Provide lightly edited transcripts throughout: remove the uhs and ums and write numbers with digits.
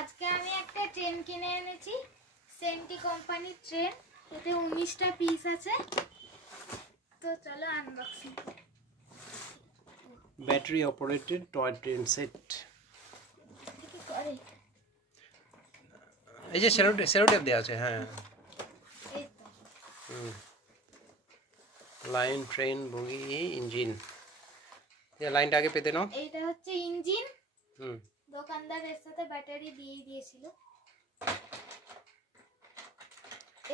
আজকে আমি একটা ট্রেন কিনে এনেছি, সেন্টি কোম্পানির ট্রেন। এতে 19টা পিস আছে। তো চলো unboxing. Battery operated toy train set. কি করে? এই যে সেলোটেপ দেওয়া আছে। হ্যাঁ, এই তো লাইন, ট্রেন, বগি, ইঞ্জিন। লাইনটা আগে পেতে নাও। এইটা হচ্ছে ইঞ্জিন। হুম, দোকানদার এর সাথে ব্যাটারি দিয়ে দিয়েছিল।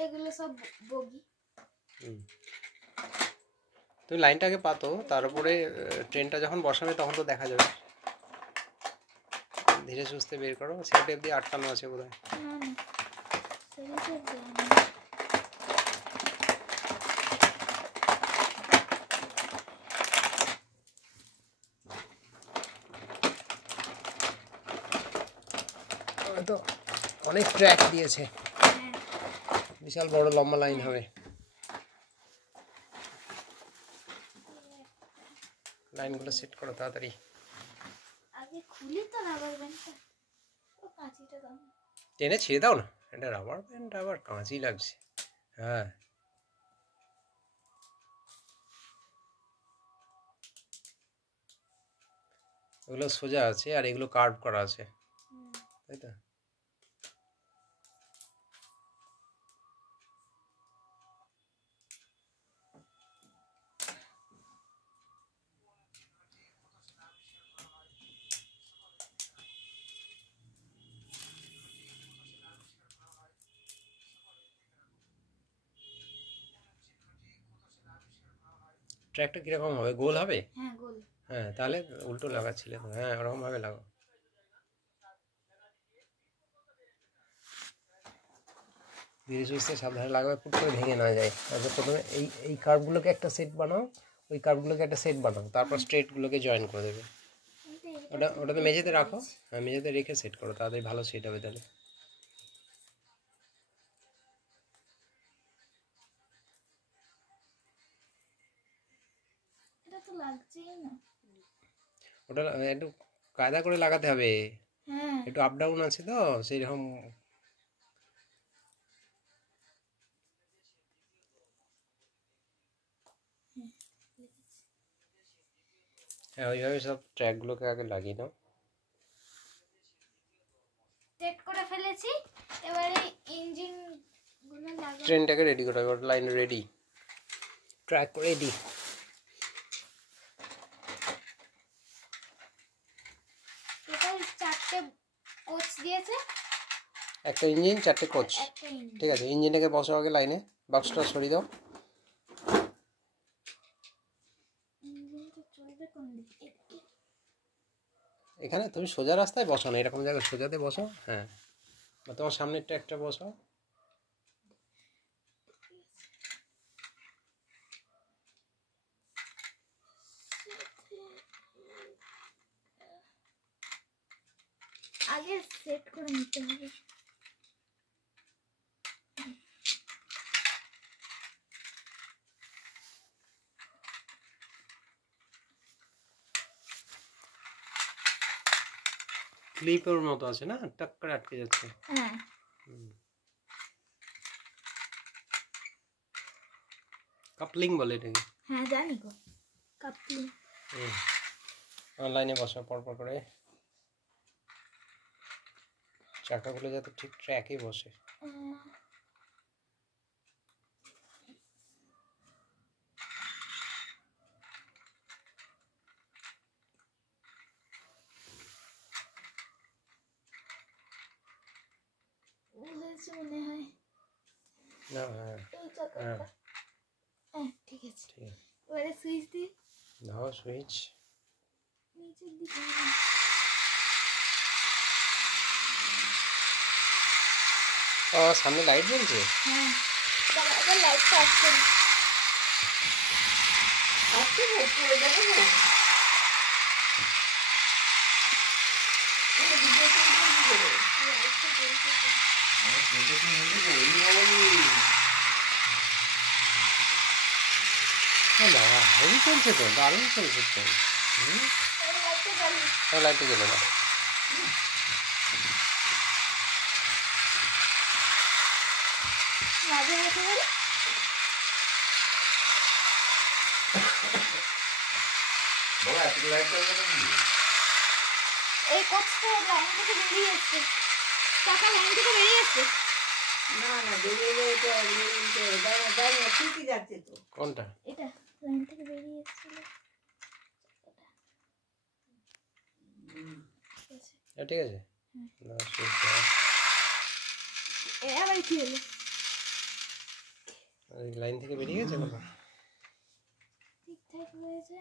এগুলো সব বগি। তুমি লাইনটা আগে পাতো, তার উপরে ট্রেনটা যখন বসাবে তখন তো দেখা যাবে। ধীরে সুস্থে বের করো। সেলোটেপ দিয়ে আটকানো আছে বোধহয়। না না, সেলোটেপ দেয়নি। তো অনেক ট্র্যাক দিয়েছে, বিশাল বড় লম্বা লাইন হবে। লাইনগুলো সেট করো তাড়াতাড়ি। আগে খুলি তো রাবার ব্যান্ডটা। ও কাঁচিটা দাও। টেনে ছিঁড়ে দাও না, এটা রাবার ব্যান্ড আবার কাঁচি লাগছে। হ্যাঁ, এগুলো সোজা আছে আর এগুলো কার্ভ করা আছে, তাই তো? ট্র্যাকটা কিরকম হবে? গোল হবে? হ্যাঁ, গোল। হ্যাঁ, তাহলে উল্টো লাগাচ্ছিলে তো। হ্যাঁ, ওরকম ভাবে লাগাও। ধীরে সুস্থে সাবধানে লাগাবে, পুট করে ভেঙে না যায়। তারপর প্রথমে এই কার্ভগুলোকে একটা সেট বানাও, ওই কার্ভগুলোকে একটা সেট বানাও, তারপর স্ট্রেটগুলোকে জয়েন করে দেবে। ওটা তো মেঝেতে রাখো। হ্যাঁ, মেঝেতে রেখে সেট করো, তাড়াতাড়ি ভালো সেট হবে তাহলে। এটা তো লাগছেই না। ওটা একটু কায়দা করে লাগাতে হবে। হ্যাঁ, একটু আপ ডাউন আছে তো সেই রকম। হ্যাঁ, ওইভাবে সব ট্র্যাকগুলোকে আগে লাগিয়ে নাও। সেট করে ফেলেছি। এবারে ইঞ্জিন গুলো লাগাবো। ট্রেনটাকে রেডি করো, এবার line ready, track ready. Total 4টে কোচ দিয়েছে। একটা ইঞ্জিন, 4টে কোচ। একটা ইঞ্জিন। ঠিক আছে, ইঞ্জিনটাকে বসাও আগে লাইনে। বাক্সটা সরিয়ে দাও। ইঞ্জিনটা চলবে কোন দিকে? এখানে তুমি সোজা রাস্তায় বসো না, এরকম জায়গায় সোজাতে বসো। হ্যাঁ, বা তোমার সামনের ট্র্যাকটা বসাও। আগে সেট করে নিতে হবে। ক্লিপের মতো আছে না, টাক করে আটকে যাচ্ছে। হ্যাঁ, কাপলিং বলে এটাকে। হ্যাঁ জানি গো, কাপলিং। লাইনে বসা পরপর করে, চাকাগুলো যাতে ঠিক ট্র্যাকে বসে। হয়েছে মনে হয়। না, হ্যাঁ এই চাকাটা। হ্যাঁ, হ্যাঁ, ঠিক আছে। ঠিক আছে। এবারে সুইচ দিই। দাও সুইচ। নিচের দিকে। ও, সামনে লাইট জ্বলছে। হ্যাঁ, দাঁড়া, এবার লাইটটা অফ করি। আজকে পড়ে যাবে না। বাবা, হেভি চলছে তো, দারুণ চলছে তো। লাইটটা জ্বলে না। মাঝে মাঝে বলি এই কোচটা লাইন থেকে বেরিয়ে এসছে, টাকা লাইন থেকে বেরিয়ে এসছে। না না বেরিয়ে যায় তো দাঁড়া ঠিকই যাচ্ছে তো। কোনটা? এটা লাইন থেকে বেরিয়ে এসেছিল। ঠিক আছে না সুইচ আবার কি হলো? লাইন থেকে বেরিয়ে গেছে কথা ঠিকঠাক হয়েছে,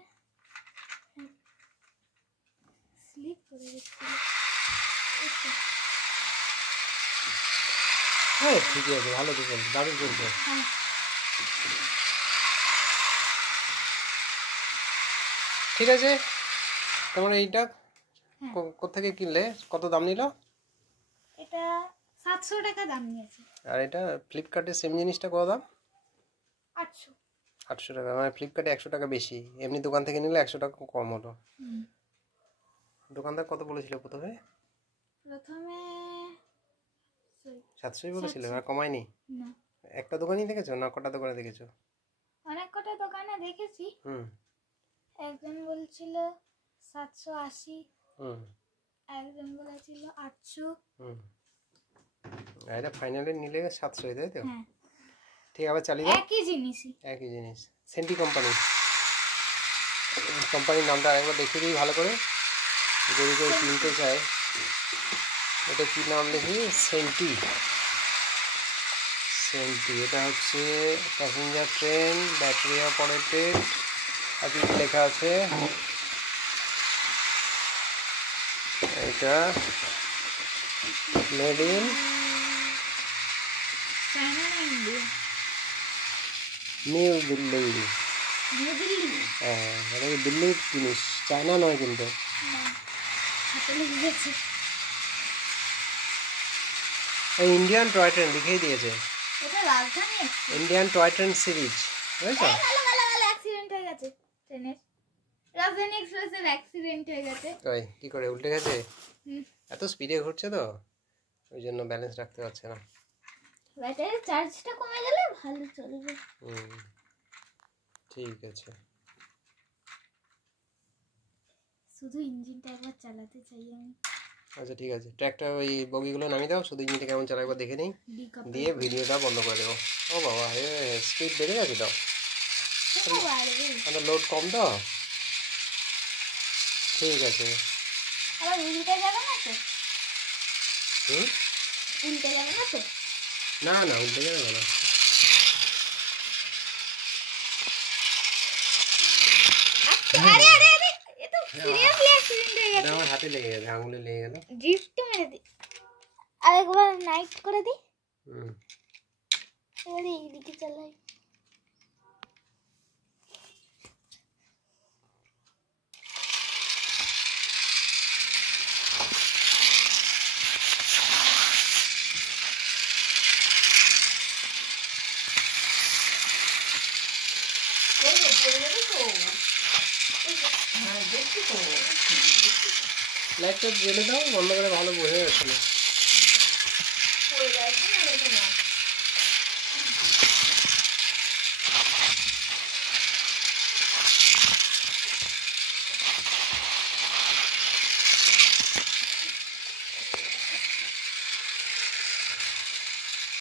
স্লিপ করে গেছিল। হ্যাঁ ঠিকই আছে, ভালো তো চলছে, দারুণ চলছে। ঠিক আছে, তোমার এইটা কোথেকে কিনলে, কত দাম নিল? এটা 700 টাকা দাম নিয়েছে। আর এটা ফ্লিপকার্টে সেম জিনিসটা কত দাম? 800। 800 টাকা, মানে ফ্লিপকার্টে 100 টাকা বেশি, এমনি দোকান থেকে নিলে 100 টাকা কম হলো। দোকানদার কত বলেছিল প্রথমে? প্রথমে 700ই বলেছিল, আর কমায়নি? না, একটা দোকানই দেখেছো না কটা দোকানে দেখেছো? অনেক কটা দোকানে দেখেছি। একজন বলছিল 780, একজন বলেছিল 800। এটা ফাইনালি নিলে 700, তাই তো? হ্যাঁ ঠিক, আবার চালিয়ে দাও। একই জিনিসই, একই জিনিস, সেন্টি কোম্পানি। কোম্পানির নামটা আরেকবার দেখিয়ে দিই ভালো করে, যদি কেউ কিনতে চায়। এটা কি নাম দেখি? সেন্টি। সেন্টি, এটা হচ্ছে প্যাসেঞ্জার ট্রেন, ব্যাটারি অপারেটেড। আর কি লেখা আছে এটা? মেড ইন চায়না না India? New Delhi. New Delhi? হ্যাঁ, এটা কি দিল্লির জিনিস, চায়না নয় কিন্তু। হাতে লেগে গেছে। এই ইন্ডিয়ান টয় ট্রেন লিখেই দিয়েছে, এটা রাজধানী express. Indian toy train series, বুঝেছো? ভালো অ্যাক্সিডেন্ট হয়ে গেছে ট্রেনের। রাজধানী এক্সপ্রেসের অ্যাক্সিডেন্ট হয়ে গেছে। কই কি করে উল্টে গেছে? এত স্পিডে ঘুরছে তো ওই জন্য ব্যালেন্স রাখতে পারছে না। ব্যাটারি চার্জটা কমে গেলে ভালো চলবে। ঠিক আছে, শুধু ইঞ্জিনটা একবার চালাতে চাই আমি। আচ্ছা ঠিক আছে, ট্র্যাকটা ওই বগিগুলো নামিয়ে দাও, শুধু ইঞ্জিনটা কেমন চালা একবার দেখে নিই, দিয়ে ভিডিওটা বন্ধ করে দেবো। ও বাবা, স্পিড বেড়ে গেছে তো, আমাদের লোড কম তো। ঠিক আছে, আবার উল্টে যাবে না তো? হুম, উল্টে যাবে না তো? না না উল্টে যাবে না। আরে আরে আরে, এটা সিরিয়াসলি অ্যাক্সিডেন্ট হয়ে গেছে। আমার হাতে লেগে গেছে, আঙুলে লেগে গেল। ড্রিফট মেরে দি, আরেকবার নাইট করে দি। এবারে এইদিকে চালাই। লাইটটা জ্বেলে দাও, বন্ধ করে ভালো বোঝা যাচ্ছে না।